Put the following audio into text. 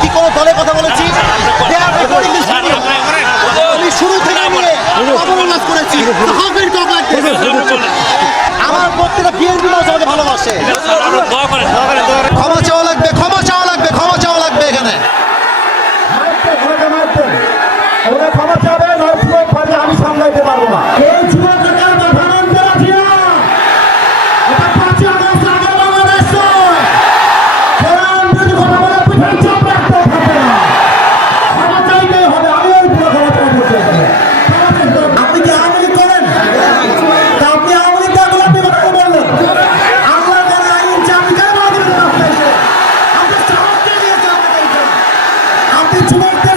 কি কোনো দলের কথা বলেছি. আমি শুরু থেকে নিয়ে করেছি? আমার প্রত্যেকটা বিএনপি to make that.